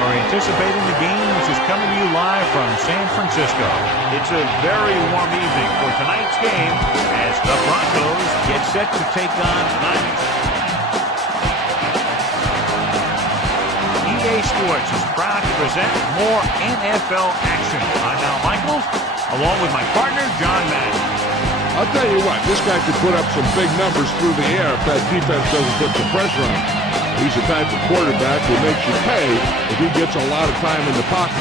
are anticipating the game, which is coming to you live from San Francisco. It's a very warm evening for tonight's game as the Broncos get set to take on the Niners. EA Sports is proud to present more NFL action. I'm Al Michaels, along with my partner, John Madden. I'll tell you what, this guy could put up some big numbers through the air if that defense doesn't put some pressure on him. He's the type of quarterback who makes you pay if he gets a lot of time in the pocket.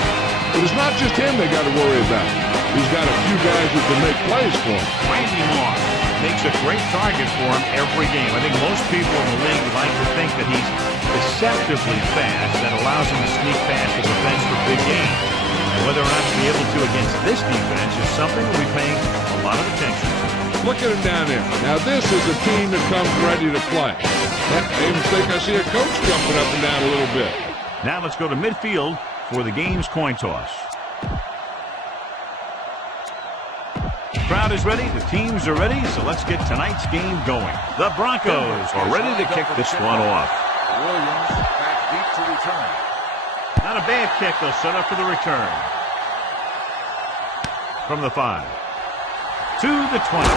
But it's not just him they got to worry about. He's got a few guys who can make plays for him. Randy Moss makes a great target for him every game. I think most people in the league like to think that he's deceptively fast. That allows him to sneak past the defense for big games. And whether or not to be able to against this defense is something we'll be paying a lot of attention to. Look at him down there. Now this is a team that comes ready to play. I even think I see a coach jumping up and down a little bit. Now let's go to midfield for the game's coin toss. The crowd is ready. The teams are ready. So let's get tonight's game going. The Broncos are ready to kick this one off. Williams back deep to return. Not a bad kick. They'll set up for the return. From the 5. To the 20.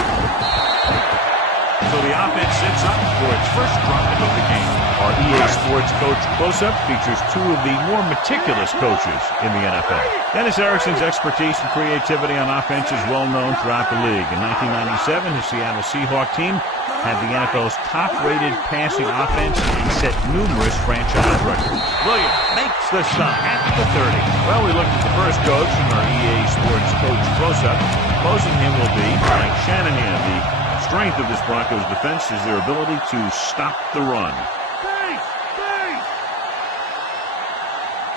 So the offense sets up for its first drop of the game. Our EA Sports Coach Close-Up features two of the more meticulous coaches in the NFL. Dennis Erickson's expertise and creativity on offense is well known throughout the league. In 1997, his Seattle Seahawks team had the NFL's top-rated passing offense and set numerous franchise records. Williams makes the stop at the 30. Well, we looked at the first coach in our EA Sports Coach Close-Up. Opposing him will be Mike Shanahan. The strength of this Broncos defense is their ability to stop the run.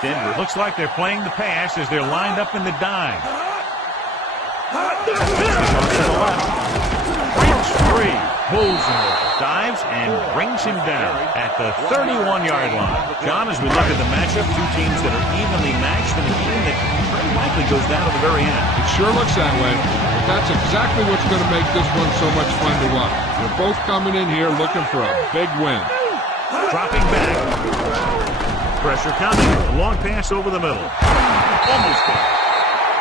Denver looks like they're playing the pass as they're lined up in the dime. To the left. Breaks free. Pulls him over. Dives and brings him down at the 31-yard line. John, as we look at the matchup, two teams that are evenly matched and a game that very likely goes down to the very end. It sure looks that way. But that's exactly what's going to make this one so much fun to watch. They're both coming in here looking for a big win. Dropping back. Pressure coming. A long pass over the middle. Almost there.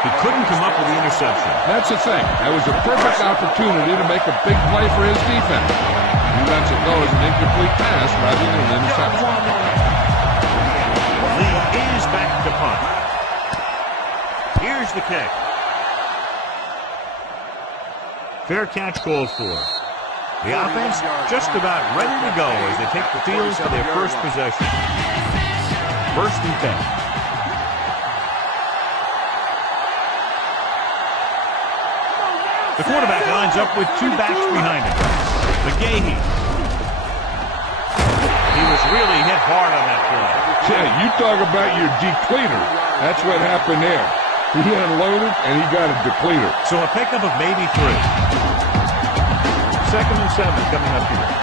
He couldn't come up with the interception. That's the thing. That was a perfect opportunity to make a big play for his defense. He lets it go as an incomplete pass rather than an interception. Lee is back to punt. Here's the kick. Fair catch called for. The offense just about ready to go as they take the field for their first possession. First and 10. The quarterback lines up with two backs behind him. McGahee. He was really hit hard on that play. Yeah, you talk about your depleter. That's what happened there. He unloaded and he got a depleter. So a pickup of maybe 3. 2nd and 7 coming up here.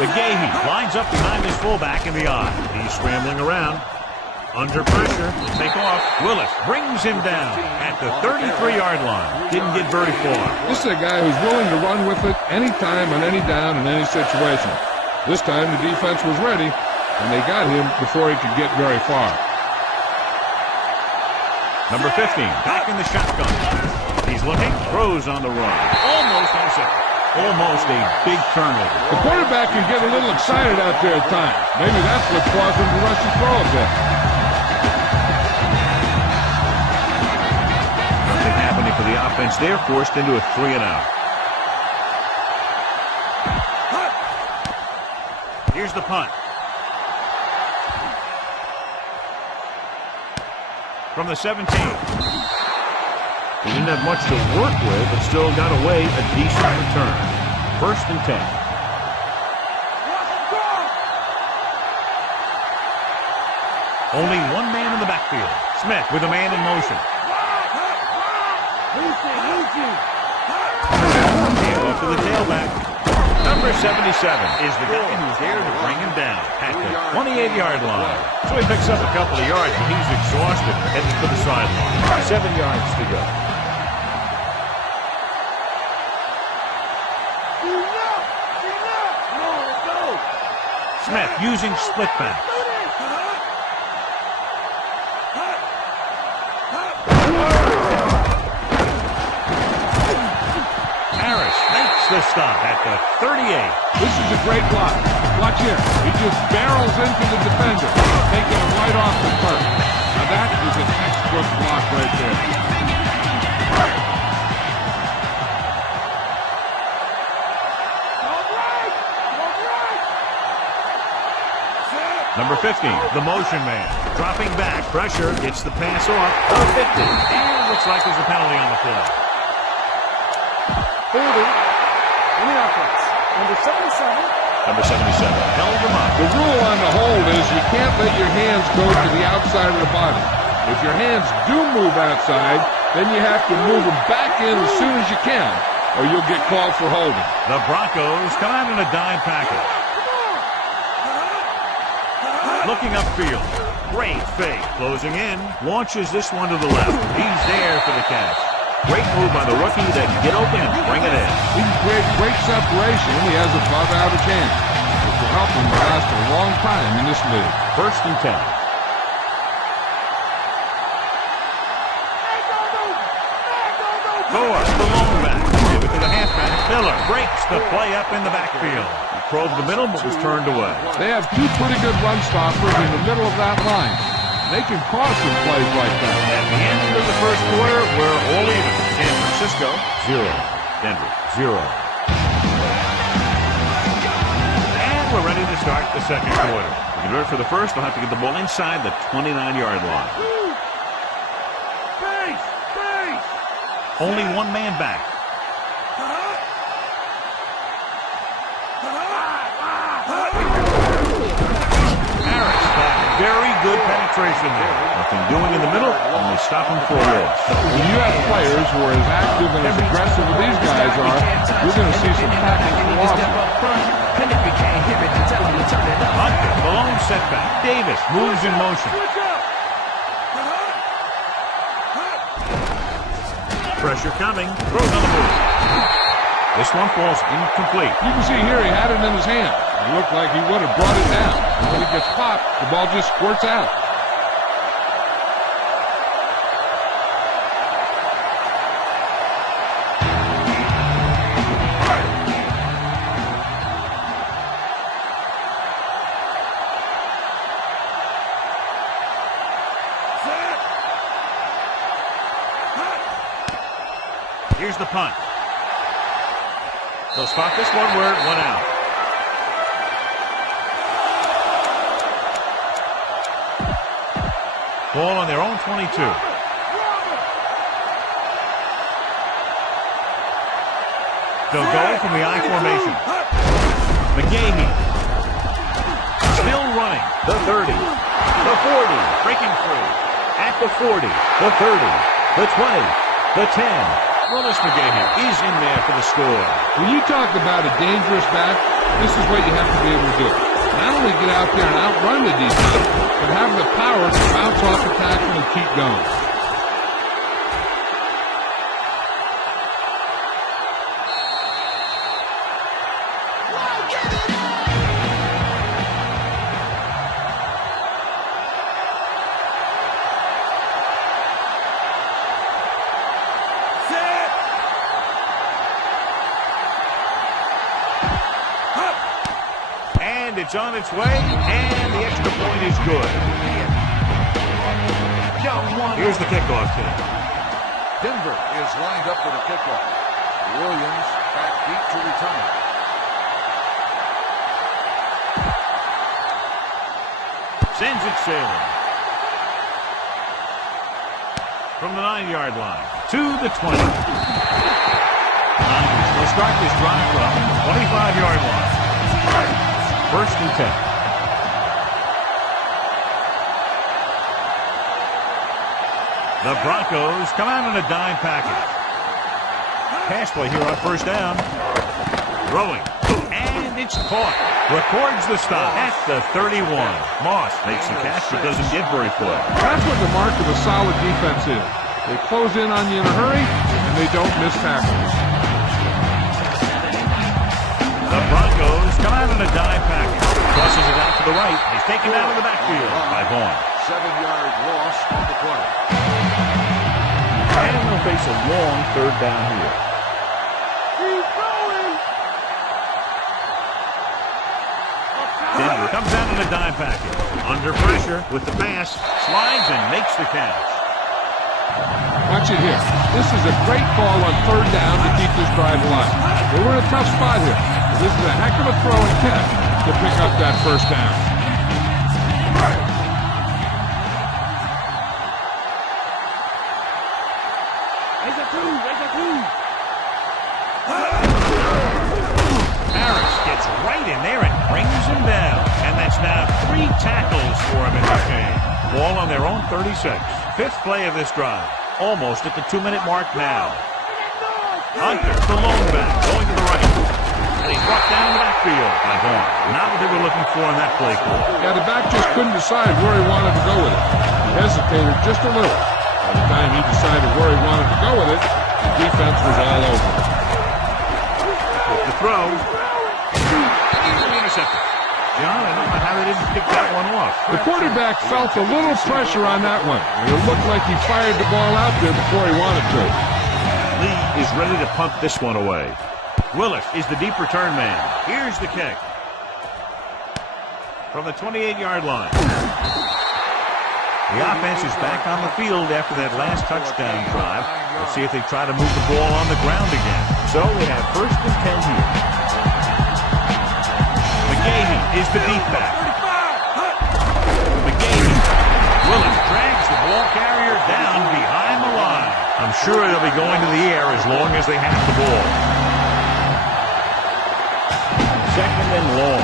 McGahee lines up behind his fullback in the eye. He's scrambling around. Under pressure, take off. Willis brings him down at the 33-yard line. Didn't get very far. This is a guy who's willing to run with it anytime, on any down, in any situation. This time the defense was ready, and they got him before he could get very far. Number 15, back in the shotgun. He's looking, throws on the run. Almost intercepted. Almost a big turnover. The quarterback can get a little excited out there at times. Maybe that's what caused him to rush the throw a bit. Nothing happening for the offense there, forced into a 3-and-out. Here's the punt. From the 17. He didn't have much to work with, but still got away a decent return. First and 10. Only one man in the backfield. Smith with a man in motion. Hand off to the tailback. Number 77 is the guy who's there to bring him down at the 28-yard line. So he picks up a couple of yards, and he's exhausted, heading for the sideline. 7 yards to go. Smith using split back. Harris makes the stop at the 38. This is a great block. Watch here. He just barrels into the defender, taking him right off the turf. Now that is a textbook block right there. Number 50, the motion man. Dropping back, pressure, gets the pass off. The 50. And looks like there's a penalty on the play. Holding in the offense. Number 77. Number 77 held him up. The rule on the hold is you can't let your hands go to the outside of the body. If your hands do move outside, then you have to move them back in as soon as you can, or you'll get called for holding. The Broncos come out in a dime package. Looking upfield. Great fake. Closing in. Launches this one to the left. He's there for the catch. Great move by the rookie to get open and bring it in. He can create great separation. He has a above-average hand, which will help him last a long time in this league. 1st and 10. Thor, the lone back. Give it to the halfback. Miller breaks the play up in the backfield. He probed the middle but was turned away. They have two pretty good run stoppers in the middle of that line. They can cause some plays like that. At the end of the first quarter, we're all even. San Francisco, 0. Denver, 0. And we're ready to start the second quarter. To convert for the first, they'll have to get the ball inside the 29-yard line. Only one man back. Harris got very good penetration there. Nothing doing in the middle, only stopping for a loss. When you have players who are as active and as aggressive as these guys are, you're going to see some tackles for losses. Hunter, the lone setback. Davis moves in motion. Pressure coming. Throws on the move. This one falls incomplete. You can see here he had it in his hand. It looked like he would have brought it down. When he gets popped, the ball just squirts out. Here's the punt. They'll spot this one where it went out. Ball on their own 22. They'll go from the I formation. McGahee. Still running. The 30. The 40. Breaking through. At the 40. The 30. The 20. The 10. Willis McGahee is in there for the score. When you talk about a dangerous back, this is what you have to be able to do. Not only get out there and outrun the defense, but have the power to bounce off the tackle and keep going. It's on its way, and the extra point is good. Here's the kickoff team. Denver is lined up for the kickoff. Williams back deep to return. Sends it sailing. From the 9-yard line to the 20. Niners will start this drive from the 25-yard line. 1st and 10. The Broncos come out in a dime package. Pass play here on 1st down. Throwing. And it's caught. Records the stop at the 31. Moss makes the catch but doesn't get very far. That's what the mark of a solid defense is. They close in on you in a hurry, and they don't miss tackles. The Broncos come out in a dime package. Tosses it out to the right. He's taken down in the backfield by Vaughn. 7-yard loss on the play. And they'll face a long third down here. Keep going. Denver comes out in a dime package. Under pressure with the pass. Slides and makes the catch. Watch it here. This is a great call on third down to keep this drive alive. They were in a tough spot here. This is a heck of a throw and catch to pick up that first down. Harris gets right in there and brings him down. And that's now 3 tackles for him in this game. Ball on their own 36. 5th play of this drive. Almost at the 2-minute mark now. Hunter, the lone back, going to the right. And he's brought down in the backfield by Vaughn. Not what they were looking for in that play call. Yeah, the back just couldn't decide where he wanted to go with it. He hesitated just a little. By the time he decided where he wanted to go with it, the defense was all over it. With the throw. Easily intercepted. John, I don't know how they didn't pick that one off. The quarterback felt a little pressure on that one. It looked like he fired the ball out there before he wanted to. Lee is ready to punt this one away. Willis is the deep return man. Here's the kick. From the 28-yard line. The offense is back on the field after that last touchdown drive. Let's see if they try to move the ball on the ground again. So they have 1st and 10 here. McGahee is the deep back. McGahee. Willis drags the ball carrier down behind the line. I'm sure they'll be going to the air as long as they have the ball. 2nd and long.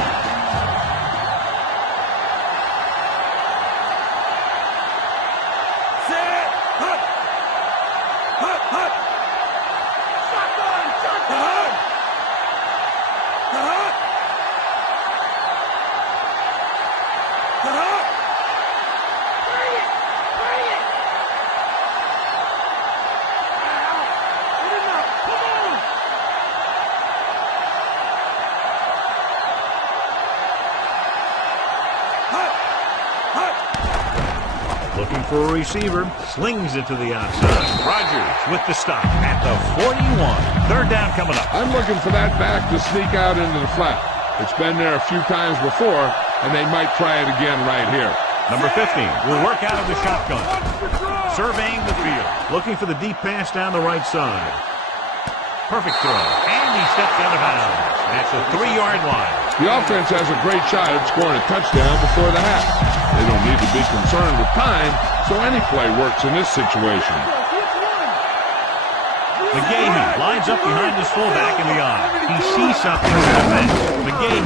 Looking for a receiver. Slings it to the outside. Rodgers with the stop at the 41. 3rd down coming up. I'm looking for that back to sneak out into the flat. It's been there a few times before, and they might try it again right here. Number 15 will work out of the shotgun. Surveying the field. Looking for the deep pass down the right side. Perfect throw. And he steps out of bounds at the 3-yard line. The offense has a great shot at scoring a touchdown before the half. They don't need to be concerned with time, so any play works in this situation. McGahee lines up behind his fullback in the eye. He sees something in the defense. McGahee.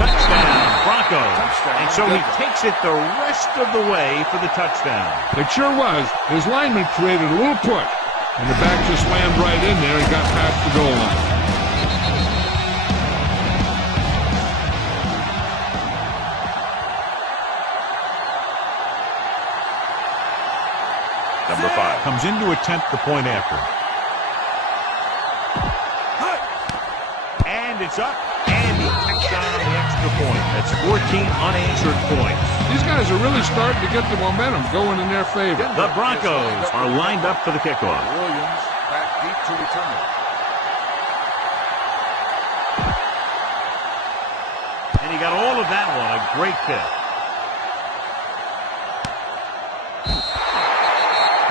Touchdown, Broncos. And so he takes it the rest of the way for the touchdown. It sure was. His lineman created a little push, and the back just slammed right in there and got past the goal line. Number 5 comes in to attempt the point after. And it's up. And he takes down the extra point. That's 14 unanswered points. These guys are really starting to get the momentum going in their favor. The Broncos are lined up for the kickoff. Williams back deep to return it. And he got all of that one. A great kick.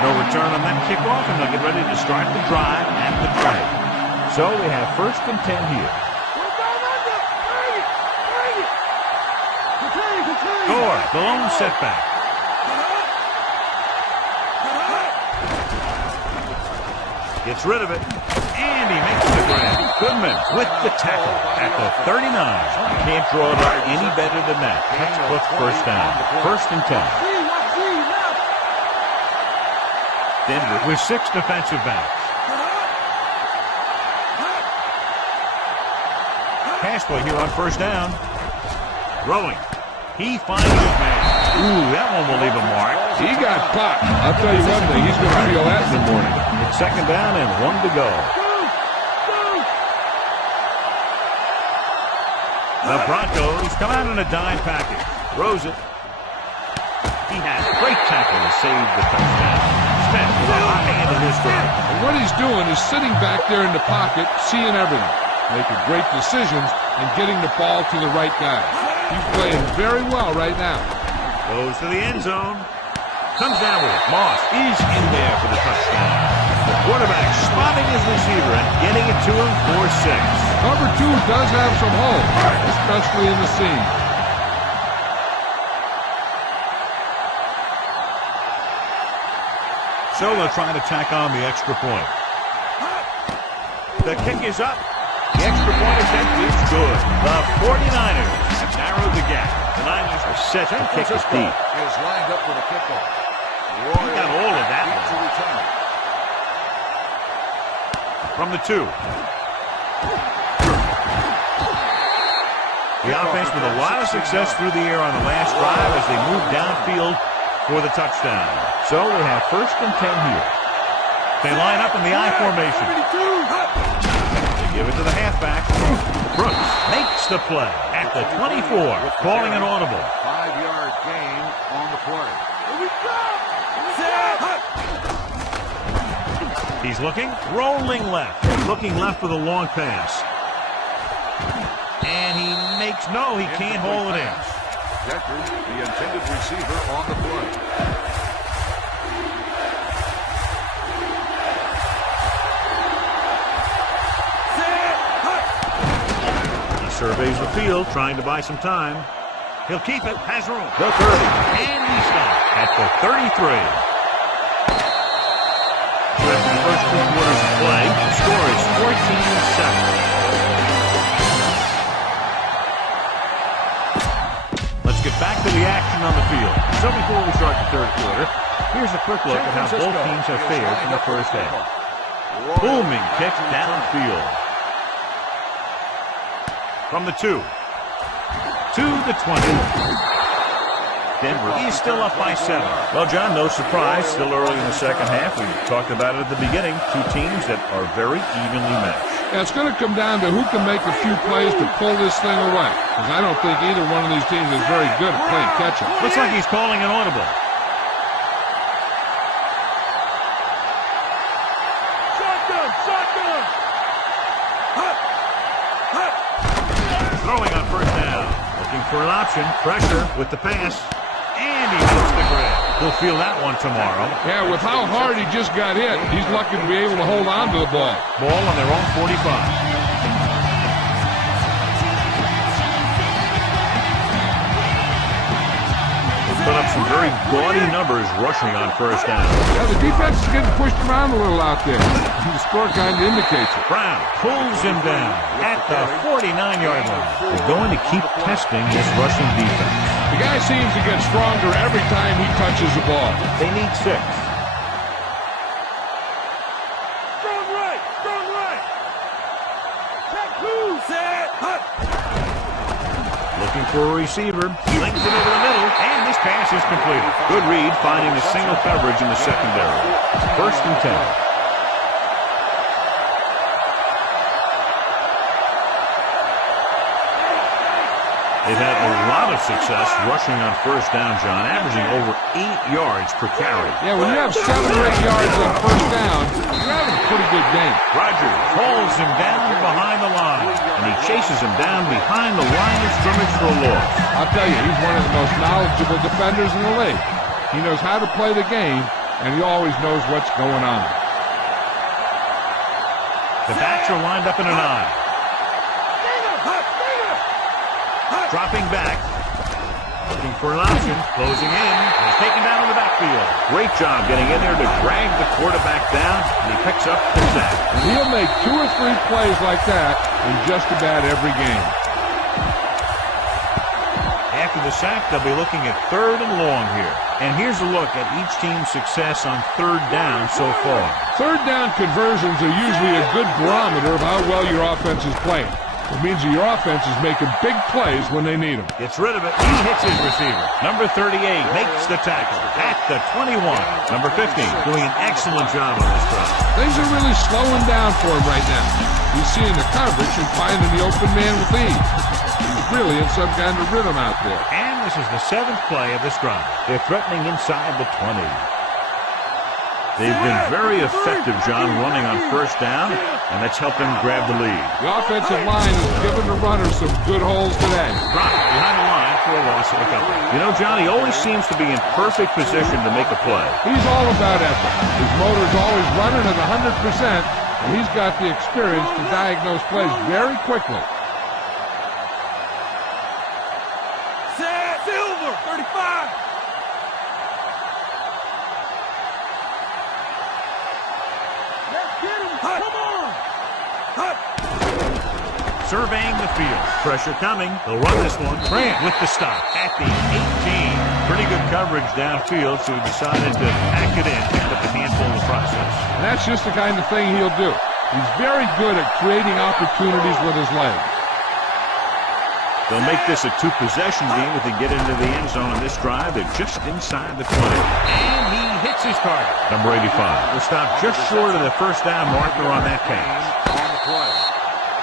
No return on that kickoff, and they'll get ready to start the drive at the 20. So they have 1st and 10 here. Gore, the lone setback. Gets rid of it, and he makes the grab. Goodman with the tackle at the 39. You can't draw it up any better than that. Textbook 1st down. 1st and 10. Denver with 6 defensive backs. Pass play here on 1st down. Throwing. He finds his man. Ooh, that one will leave a mark. He got popped. I'll tell you one thing, he's going to feel that in the morning. It's 2nd down and 1 to go. The Broncos come out in a dime package. Throws it. He has a great tackle to save the touchdown. Smith with a hot hand in his drive. And what he's doing is sitting back there in the pocket, seeing everything, making great decisions, and getting the ball to the right guy. He's playing very well right now. Goes to the end zone. Comes down with it. Moss is in there for the touchdown. The quarterback spotting his receiver and getting it to him for 6. Number 2 does have some holes, especially in the seam. So they'll try to tack on the extra point. The kick is up. The extra point attempt is good. The 49ers have narrowed the gap. The Niners are set to kick it deep. Is lined up for the kickoff. He got all of that one. From the 2. The offense with a lot of success through the air on the last drive as they move downfield for the touchdown. So we have 1st and 10 here. They line up in the I formation. They give it to the halfback. Brooks makes the play at the 24, calling an audible. 5-yard gain on the play. Here we go. He's looking, rolling left. Looking left for the long pass. And he makes, no, he can't hold it in. Decker, the intended receiver, on the play. He surveys the field, trying to buy some time. He'll keep it, has room. The 30, and he stops at the 33. After the first 2 quarters of play, the score is 14-7. Let's get back to the action on the field. So before we start the 3rd quarter, here's a quick look at how both teams have fared in the first half. Booming kick downfield. From the 2. To the 20. Denver is still up by 7. Well, John, no surprise. Still early in the second half. We talked about it at the beginning. 2 teams that are very evenly matched. Yeah, it's going to come down to who can make a few plays to pull this thing away. Because I don't think either one of these teams is very good at playing catch-up. Looks like he's calling an audible. Throwing on 1st down. Looking for an option. Pressure with the pass. And he hits the grab. He'll feel that one tomorrow. Yeah, with how hard he just got hit, he's lucky to be able to hold on to the ball. Ball on their own 45. Put up some very gaudy numbers rushing on 1st down. Yeah, the defense is getting pushed around a little out there. The score kind of indicates it. Brown pulls him down at the 49-yard line. They're going to keep testing this rushing defense. The guy seems to get stronger every time he touches the ball. They need 6. Strong right. Check 2, set. Looking for a receiver. Slings it over the middle, and this pass is completed. Good read, finding a single coverage in the secondary. 1st and 10. They've had a lot of success rushing on 1st down, John, averaging over 8 yards per carry. Yeah, when you have 7 or 8 yards on 1st down, you're having a pretty good game. Rodgers holds him down behind the line, and he chases him down behind the line of scrimmage for a loss. I'll tell you, he's one of the most knowledgeable defenders in the league. He knows how to play the game, and he always knows what's going on. The backs are lined up in an I. Dropping back, looking for an option, closing in, and he's taken down in the backfield. Great job getting in there to drag the quarterback down, and he picks up the sack. And he'll make 2 or 3 plays like that in just about every game. After the sack, they'll be looking at 3rd and long here. And here's a look at each team's success on 3rd down so far. 3rd down conversions are usually a good barometer of how well your offense is playing. It means that your offense is making big plays when they need them. Gets rid of it. He hits his receiver. Number 38 makes the tackle at the 21. Number 15 doing an excellent job on this drive. Things are really slowing down for him right now. He's seeing the coverage and finding the open man with ease. really in some kind of rhythm out there. And this is the 7th play of this drive. They're threatening inside the 20. They've been very effective, John, running on first down, and that's helped them grab the lead. The offensive line has given the runners some good holes today. Drop behind the line for a loss of a couple. You know, John, he always seems to be in perfect position to make a play. He's all about effort. His motor's always running at 100%, and he's got the experience to diagnose plays very quickly. Silver, 35. Come on! Surveying the field. Pressure coming. They'll run this one. Grant with the stop at the 18. Pretty good coverage downfield, so he decided to pack it in, picked up a handful in the process. And that's just the kind of thing he'll do. He's very good at creating opportunities with his legs. They'll make this a 2-possession game if they get into the end zone on this drive. They're just inside the 20. And he hits his target. Number 85 will stop just short of the first down marker on that pass. On the play.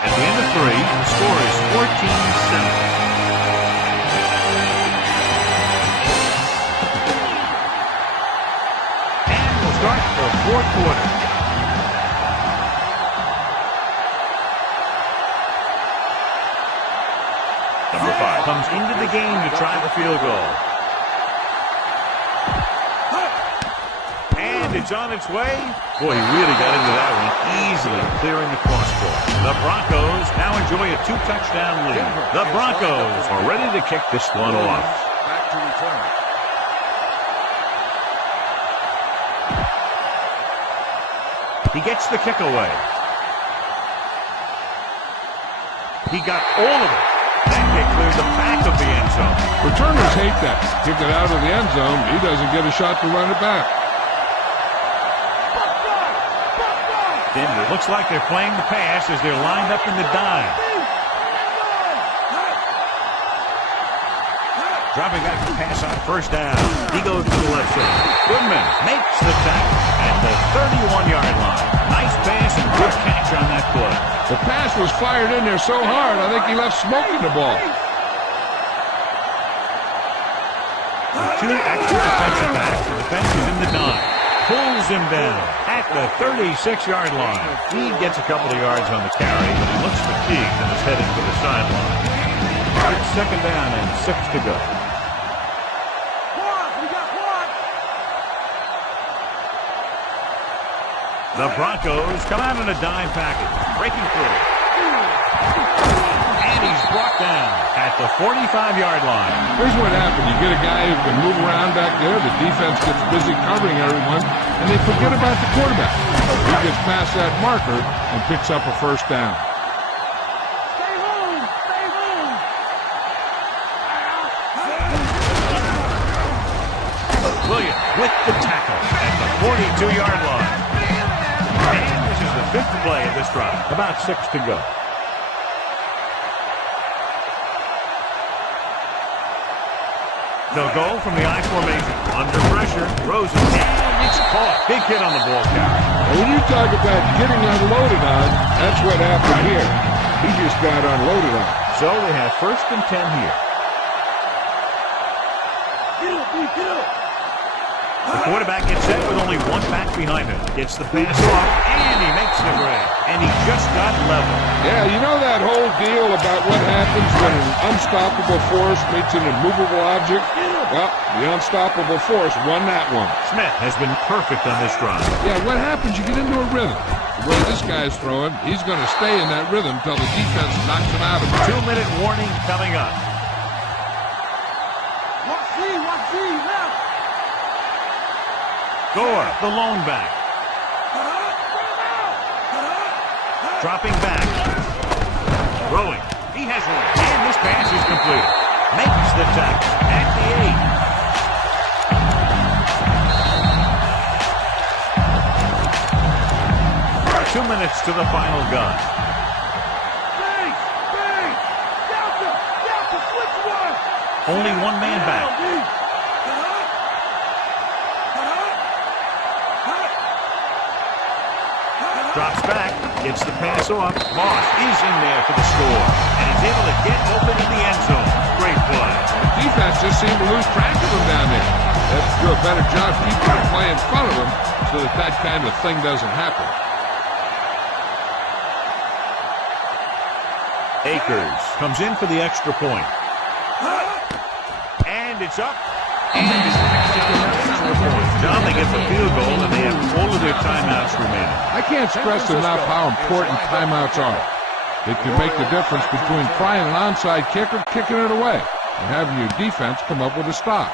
At the end of 3, the score is 14-7. And we'll start the 4th quarter. Number 5 comes into the game to try the field goal. And it's on its way. Boy, he really got into that one, easily clearing the crossbar. The Broncos now enjoy a 2-touchdown lead. The Broncos are ready to kick this one off. Back to return. He gets the kick away. He got all of it. That kick cleared the back of the end zone. Returners hate that. Kick it out of the end zone. He doesn't get a shot to run it back. Denver looks like they're playing the pass as they're lined up in the dime. Dropping back to pass on first down. He goes to the left side. Goodman makes the tackle at the 31-yard line. Nice pass and good catch on that play. The pass was fired in there so hard, I think he left smoke in the ball. With 2 extra defensive backs, the defense is in the dime. Pulls him down at the 36-yard line. He gets a couple of yards on the carry, but he looks fatigued and is headed for the sideline. It's 2nd down and 6 to go. The Broncos come out in a dime package, breaking through. And he's brought down at the 45-yard line. Here's what happened. You get a guy who can move around back there. The defense gets busy covering everyone, and they forget about the quarterback. He gets past that marker and picks up a first down. Stay home! Stay home! Williams with the tackle at the 42-yard line. And this is the 5th play of this drive. About 6 to go. They'll go from the I formation. Under pressure. Rosen. And it's caught. Big hit on the ball carrier. And when you talk about getting unloaded on, that's what happened here. He just got unloaded on. So they have 1st and 10 here. Get up! The quarterback gets set with only 1 back behind him. Gets the pass off, and he makes the grab. And he just got level. Yeah, you know that whole deal about what happens when an unstoppable force meets an immovable object? Well, the unstoppable force won that one. Smith has been perfect on this drive. Yeah, what happens? You get into a rhythm. The way this guy's throwing, he's going to stay in that rhythm until the defense knocks him out of it. 2-minute warning coming up. Watch Z, left! Gore, the lone back. Dropping back. Throwing. He has one. And this pass is complete. Makes the tackle at the 8. 2 minutes to the final gun. Delta, switch one! Only 1 man back. Drops back, gets the pass off. Moss is in there for the score, and he's able to get open in the end zone. Great play. Defense just seemed to lose track of him down there. They have to do a better job keeping the play in front of him so that that kind of thing doesn't happen. Akers comes in for the extra point. And it's up. And it's extra point. John, they get the field goal, and they have all of their timeouts remaining. I can't stress enough how important timeouts are. It can make the difference between trying an onside kick or kicking it away and having your defense come up with a stop.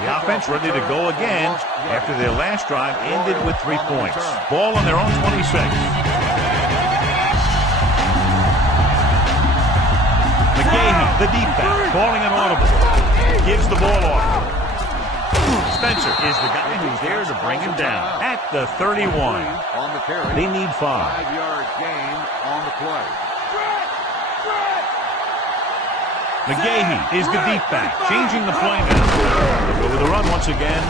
The offense ready to go again after their last drive ended with 3 points. Ball on their own 26. McGahee, the deep back, calling an audible. Gives the ball off. Spencer is the guy who's there to bring him down at the 31. On the carry. They need 5. 5-yard gain on the play. McGahee is the deep back, changing the play now. They'll go with the run once again.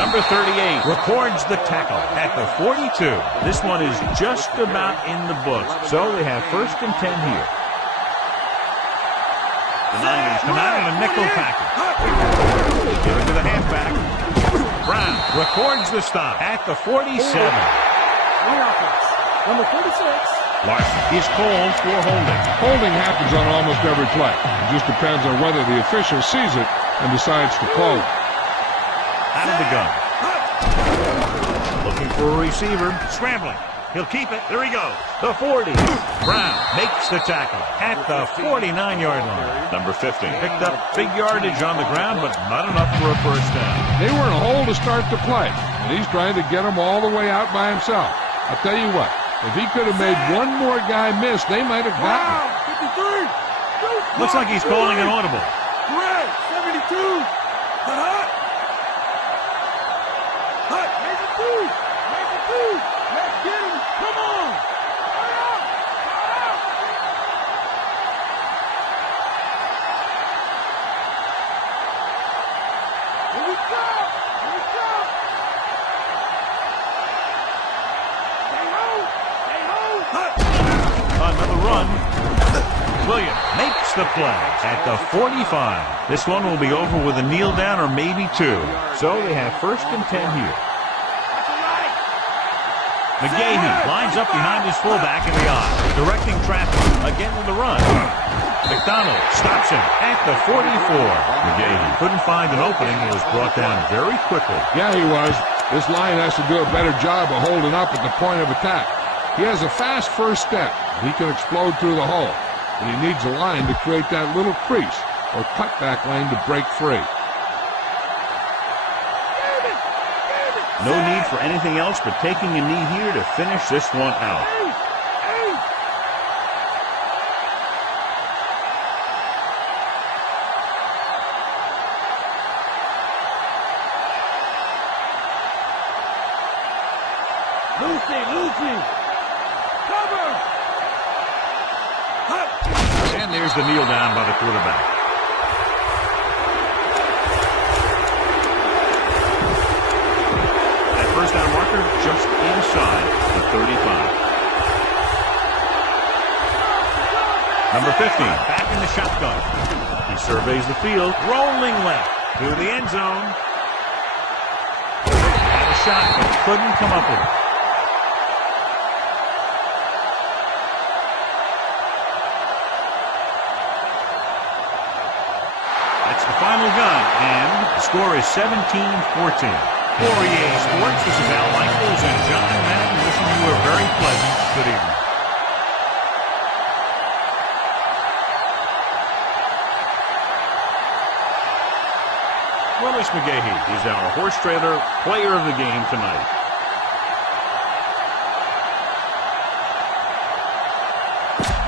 Number 38 records the tackle at the 42. This one is just about in the books, so they have 1st and 10 here. The Niners come out in a nickel package. Give it to the halfback. Brown records the stop at the 47. Number 46. Larson is called for holding. Holding happens on almost every play. It just depends on whether the official sees it and decides to call it. Out of the gun. Looking for a receiver. Scrambling. He'll keep it. There he goes. The 40. Brown makes the tackle at the 49-yard line. Number 50 picked up big yardage on the ground, but not enough for a first down. They were in a hole to start the play, and he's trying to get them all the way out by himself. I'll tell you what, if he could have made one more guy miss, they might have gotten him. Looks like he's calling an audible. 72. Hut. Let's get him. Come on. Here we go. Another run. Williams makes the play at the 45. This one will be over with a kneel down or maybe 2. So they have 1st and 10 here. McGahee lines up behind his fullback in the eye, directing traffic again with the run. McDonald stops him at the 44. McGahee couldn't find an opening and was brought down very quickly. Yeah, he was. This line has to do a better job of holding up at the point of attack. He has a fast first step. He can explode through the hole. And he needs a line to create that little crease or cutback lane to break free. No need for anything else but taking a knee here to finish this one out. Lucy. Cover. And there's the kneel down by the quarterback. First down marker just inside the 35. Number 15 back in the shotgun. He surveys the field, rolling left to the end zone. Had a shot, but couldn't come up with it. That's the final gun, and the score is 17-14. For EA Sports, this is Al Michaels and John Madden wishing you a very pleasant good evening. Willis McGahee is our horse trailer player of the game tonight.